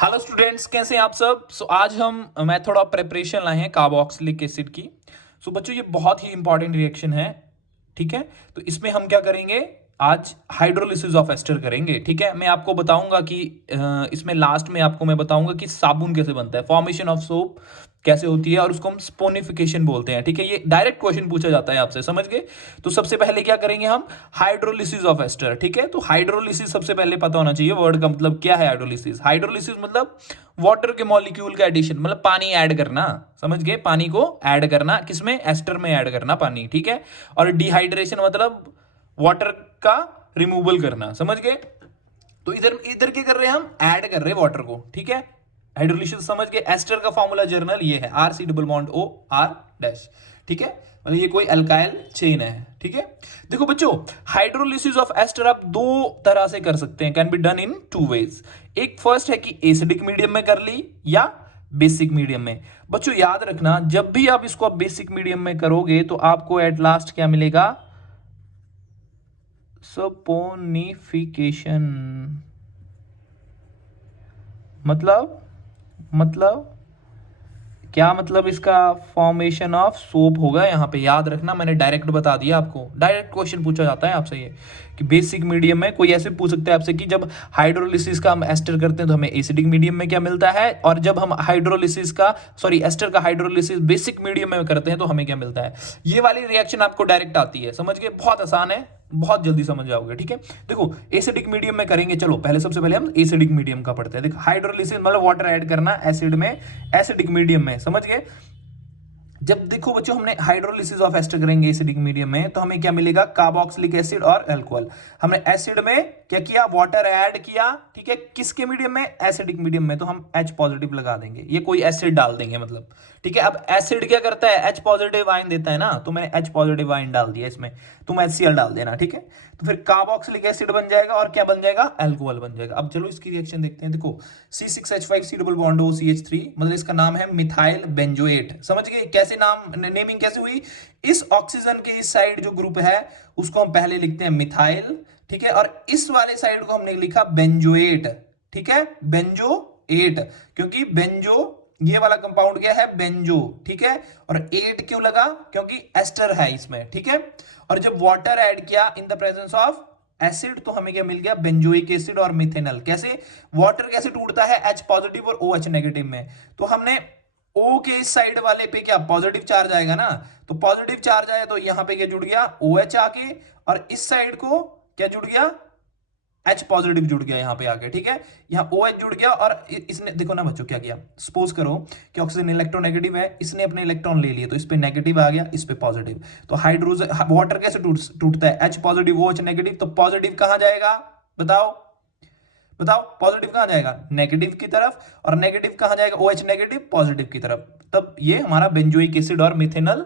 Hello students, कैसे हैं आप सब। आज मैं थोड़ा प्रिपरेशन लाए हैं कार्बोक्सिलिक एसिड की। बच्चों, ये बहुत ही इंपॉर्टेंट रिएक्शन है। ठीक है, तो इसमें हम क्या करेंगे, आज हाइड्रोलिसिस ऑफ एस्टर करेंगे। ठीक है, मैं आपको बताऊंगा कि इसमें लास्ट में आपको मैं बताऊंगा कि साबुन कैसे बनता है, फॉर्मेशन ऑफ सोप कैसे होती है, और उसको हम स्पोनिफिकेशन बोलते हैं। ठीक है, ये डायरेक्ट क्वेश्चन पूछा जाता है आपसे, समझ गए। तो सबसे पहले क्या करेंगे हम, हाइड्रोलिसिस ऑफ एस्टर। ठीक है, तो हाइड्रोलिसिस सबसे पहले पता होना चाहिए वर्ड का मतलब क्या है। हाइड्रोलिसिस हाइड्रोलिसिस मतलब वाटर के मॉलिक्यूल का एडिशन, मतलब पानी ऐड करना। समझ गए, पानी को ऐड करना, किसमें, एस्टर में ऐड करना पानी। ठीक है, और डिहाइड्रेशन मतलब वाटर का रिमूवल करना। समझ गए, तो इधर इधर क्या कर रहे हैं, हम ऐड कर रहे हैं वाटर को। ठीक है, हाइड्रोलिसिस समझ गए। एस्टर का फॉर्मूला जर्नल ये है, R C double bond O R dash. ठीक है, मतलब ये कोई अल्काइल चेन है। ठीक है, देखो बच्चों, हाइड्रोलिसिस ऑफ एस्टर आप दो तरह से कर सकते हैं, can be done in two ways. एक फर्स्ट है कि एसिडिक मीडियम में कर ली या बेसिक मीडियम में। बच्चों याद रखना, जब भी आप इसको बेसिक मीडियम में करोगे तो आपको एट लास्ट क्या मिलेगा, सपोनिफिकेशन। मतलब क्या मतलब, इसका फॉर्मेशन ऑफ सोप होगा यहां पे। याद रखना, मैंने डायरेक्ट बता दिया आपको, डायरेक्ट क्वेश्चन पूछा जाता है आपसे ये कि बेसिक मीडियम में कोई ऐसे पूछ सकता है आपसे कि जब हाइड्रोलिसिस का हम एस्टर करते हैं तो हमें एसिडिक मीडियम में क्या मिलता है, और जब हम हाइड्रोलिसिस का एस्टर का हाइड्रोलिसिस बेसिक मीडियम में करते हैं तो हमें क्या मिलता है। ये वाली रिएक्शन आपको डायरेक्ट आती है, समझ गए, बहुत आसान है, बहुत जल्दी समझ जाओगे। ठीक है, देखो एसिडिक मीडियम में करेंगे। चलो पहले सबसे पहले हम एसिडिक मीडियम का पढ़ते हैं। देखो हाइड्रोलिसिस मतलब वाटर ऐड करना एसिड में, एसिडिक मीडियम में, समझ गए। जब देखो बच्चों, हमने हाइड्रोलिसिस ऑफ एस्टर करेंगे एसिडिक मीडियम में तो हमें क्या मिलेगा, कार्बोक्सिलिक एसिड और अल्कोहल। हमने एसिड में क्या किया, वाटर ऐड किया। ठीक है, किसके मीडियम में, एसिडिक मीडियम में, तो हम H पॉजिटिव लगा देंगे, ये कोई एसिड डाल देंगे मतलब। ठीक है, अब एसिड क्या करता है, H पॉजिटिव आयन देता है ना, तो मैंने H पॉजिटिव आयन डाल दिया इसमें, तुम HCl डाल देना। ठीक है, तो फिर कार्बोक्सिलिक एसिड बन जाएगा और क्या बन जाएगा, अल्कोहल बन जाएगा। अब चलो इसकी रिएक्शन देखते हैं। देखो C6H5 C double bond O CH3, मतलब इसका नाम है मिथाइल बेंजोएट। समझ गए कैसे नाम, नेमिंग कैसे हुई। इस ऑक्सीजन के इस साइड जो ग्रुप है उसको हम पहले लिखते हैं मिथाइल। ठीक है, और इस वाले साइड को हमने लिखा बेंजोएट। ठीक है, बेंजोएट, क्योंकि बेंजो ये वाला कंपाउंड क्या है, बेंजो। ठीक है, और एट क्यों लगा, क्योंकि एस्टर है इसमें। ठीक है, और जब वाटर ऐड किया in the presence of acid तो हमें क्या मिल गया, बेंजोइक एसिड और मिथेनॉल। कैसे, वाटर कैसे टूटता है, H पॉजिटिव और OH नेगेटिव में, तो हमने O के इस साइड वाले पे क्या पॉजिटिव चार्ज आएगा ना, तो पॉजिटिव चार्ज आया तो यहां पे क्या जुड़ गया, OH आके, और इस साइड को क्या जुड़ गया, H पॉजिटिव जुड़ गया यहां पे आके। ठीक है, यहां OH जुड़ गया, और इसने देखो ना बच्चों क्या किया, सपोज करो कि ऑक्सीजन इलेक्ट्रोनेगेटिव है, इसने अपने इलेक्ट्रॉन ले लिए तो इस पे नेगेटिव आ गया, इस पे पॉजिटिव। तो हाइड्रोजन वाटर कैसे टूटता है, H पॉजिटिव OH नेगेटिव, तो पॉजिटिव कहां जाएगा, बताओ बताओ, पॉजिटिव कहां जाएगा, नेगेटिव की तरफ, और नेगेटिव कहां जाएगा, OH नेगेटिव पॉजिटिव की तरफ। तब ये हमारा बेंजोइक एसिड और मिथेनॉल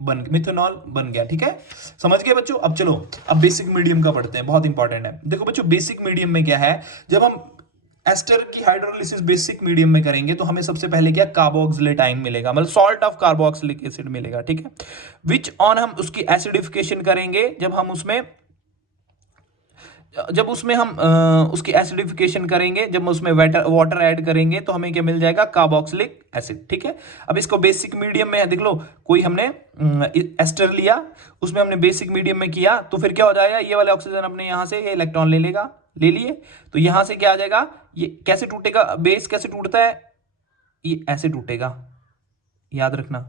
बन गया। ठीक है, समझ गए बच्चों। अब चलो, अब बेसिक मीडियम का पढ़ते हैं, बहुत इंपॉर्टेंट है। देखो बच्चों, बेसिक मीडियम में क्या है, जब हम एस्टर की हाइड्रोलिसिस बेसिक मीडियम में करेंगे तो हमें सबसे पहले क्या, कार्बोक्सिलेट आयन मिलेगा, मतलब सॉल्ट ऑफ कार्बोक्सिलिक एसिड मिलेगा। ठीक है, विच ऑन हम उसकी एसिडिफिकेशन करेंगे, जब उसमें हम उसकी एसिडिफिकेशन करेंगे, जब उसमें वाटर ऐड करेंगे तो हमें क्या मिल जाएगा, कार्बोक्सिलिक एसिड। ठीक है, अब इसको बेसिक मीडियम में देख लो, कोई हमने एस्टर लिया, उसमें हमने बेसिक मीडियम में किया, तो फिर क्या हो जाएगा, ये वाले ऑक्सीजन अपने यहां से ये इलेक्ट्रॉन ले लेगा, ले लिए, तो यहां से क्या आ जाएगा, ये कैसे टूटेगा, बेस कैसे टूटता है, ये ऐसे टूटेगा, याद रखना।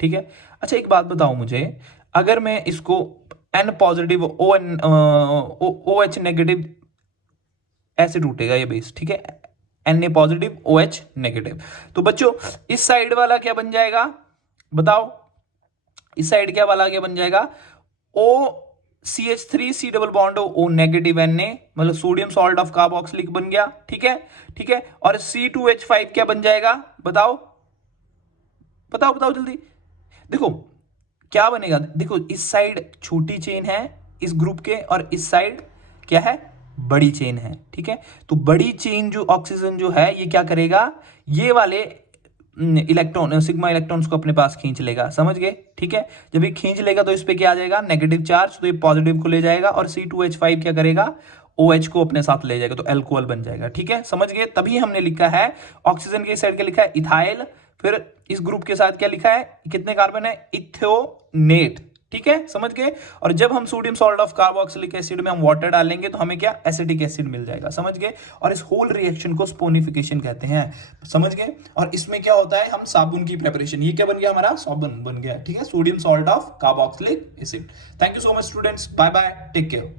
ठीक है, अच्छा एक बात बताओ मुझे, अगर मैं इसको N positive O H negative, ऐसे टूटेगा ये बेस। ठीक है, Na पॉजिटिव OH नेगेटिव, तो बच्चों इस साइड वाला क्या बन जाएगा, बताओ, इस साइड क्या वाला क्या बन जाएगा, O CH3 C double bond O negative Na, मतलब सोडियम सॉल्ट ऑफ कार्बोक्सिलिक बन गया। ठीक है, ठीक है, और C2H5 क्या बन जाएगा, बताओ बताओ बताओ जल्दी। देखो क्या बनेगा, देखो इस साइड छोटी चेन है इस ग्रुप के, और इस साइड क्या है, बड़ी चेन है। ठीक है, तो बड़ी चेन जो ऑक्सीजन जो है ये क्या करेगा, ये वाले इलेक्ट्रॉन सिग्मा इलेक्ट्रॉन्स को अपने पास खींच लेगा, समझ गए। ठीक है, जब ये खींच लेगा तो इस पे क्या आ जाएगा, नेगेटिव चार्ज, तो ये पॉजिटिव को ले जाएगा, और C2H5 क्या करेगा, OH को अपने साथ ले जाएगा तो अल्कोहल बन जाएगा। ठीक है, समझ गए? तभी हमने लिखा है ऑक्सीजन के साइड क्या लिखा है, इथाइल, फिर इस ग्रुप के साथ क्या लिखा है, कितने कार्बन है, इथ्योनेट। ठीक है, समझ गए? और जब हम sodium salt of carboxylic acid में हम वाटर डालेंगे तो हमें क्या, एसिटिक एसिड मिल जाएगा। समझ गए? और इस होल रिएक्शन को स्पोनिफिकेशन कहते हैं। समझ गए? और इसमें क्या होता है, हम साबुन की प्रिपरेशन, ये क्या बन गया, हमारा साबुन बन गया। ठीक है, sodium salt of carboxylic acid. Thank you so much students, bye bye, take care.